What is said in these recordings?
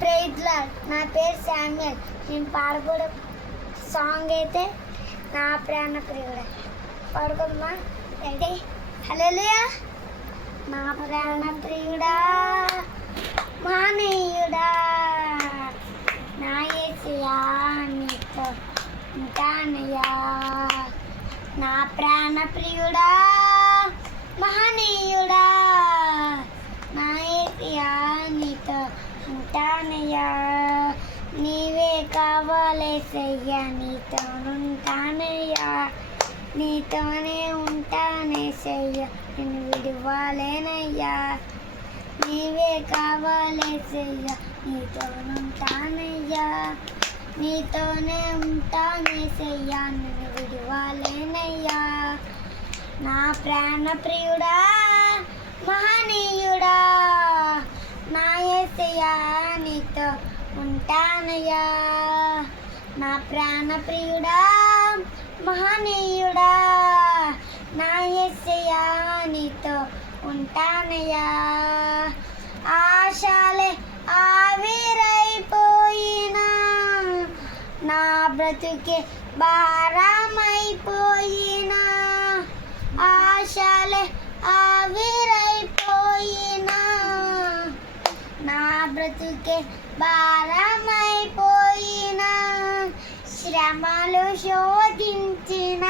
Praise lord. నా పేరు Samuel. నేను పాడబోయే సాంగ్ అయితే నా ప్రాణ ప్రియుడా. పాడుకుందామా? ఏంటి? హల్లెలూయా. నా ప్రాణ ప్రియుడా, మహనీయుడా, నా యేసయ్యా నీతో ఉంటానయ్యా. నా ప్రాణ ప్రియుడా, మహనీయుడా, నా యేసయ్యా నీతో ఉంటానయ్యా. నీవే కావాలేసయ్యా, నీతో ఉంటానయ్యా. నీతోనే ఉంటానేసయ్యా, నిన్ను విడివాలేనయ్యా. నీవే కావాలేసయ్యా, నీతో ఉంటానయ్యా. నీతోనే ఉంటానేసయ్యా, నిన్ను విడివాలేనయ్యా. నా ప్రాణ ప్రియుడా, మహనీయుడా, నా యేసయ్యా నీతో ఉంటానయ్యా. నా ప్రాణ ప్రియుడా, మహనీయుడా, నా యేసయ్యా నీతో ఉంటానయ్యా. ఆశలే ఆవిరైపోయినా, నా బ్రతుకే భారమైపోయినా. ఆశలే ఆవిరైపోయినా, నా బ్రతుకే భారమైపోయినా. శ్రమలు శోధించిన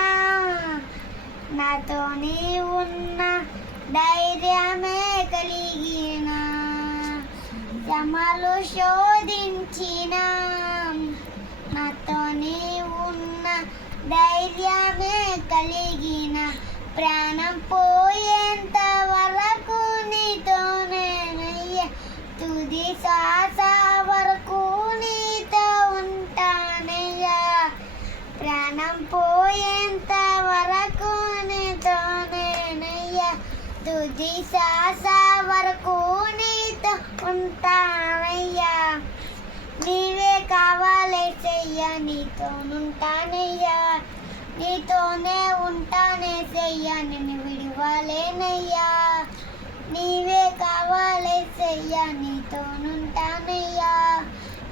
నాతోనే ఉన్న ధైర్యమే కలిగిన. శ్రమలు శోధించిన నాతోనే ఉన్న ధైర్యమే కలిగిన. ప్రాణం పోయేంత వరకు నీతోనేనయ్యా. తుది శ్వాస వరకు నీతో ఉంటానయ్యా. ప్రాణం పోయేంత వరకు నీతోనేనయ్యా. తుది శ్వాస వరకు నీతో ఉంటానయ్యా. నీవే కావాలేసయ్యా, నీతో ఉంటానయ్యా. నీతోనే ఉంటానేసయ్యా, నిన్ను విడివాలేనయ్యా. నీవే కావాలేసయ్యా, నీతో ఉంటానయ్యా.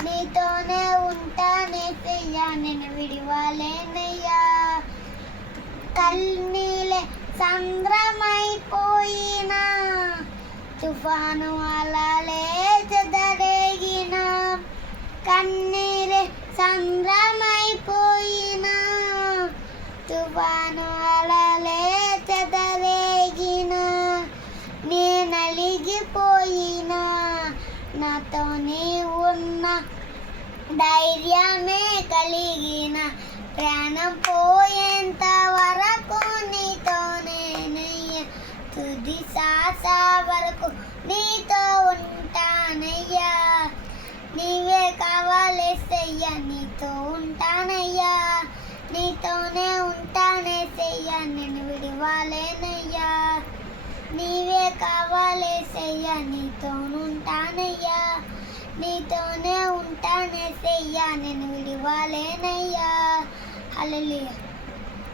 నీతోనే ఉంటానేసయ్యా, నిన్ను విడివాలేనయ్యా. కన్నీలే సంద్రమైపోయినా, తుఫాను అలలే చెదరేగిన. కన్నీలే సంద్రమైపోయినా, తుఫాను అలలే చెదరేగిన. నే నలిగిపోయినా, నాతోనే ఉన్న ధైర్యమే కలిగిన. ప్రాణం పోయేంత వరకు నీతోనేనయ్యా. తుది శ్వాస వరకు నీతో ఉంటానయ్యా. నీవే కావాలేసయ్యా, నీతో ఉంటానయ్యా. నీతోనే ఉంటానేసయ్యా, నిన్ను విడివాలేనయ్యా. నీవే కావాలేసయ్యా, నీతో ఉంటానయ్యా. నీతోనే ఉంటానేసయ్యా, నిన్ను విడివాలేనయ్యా. హల్లెలూయా.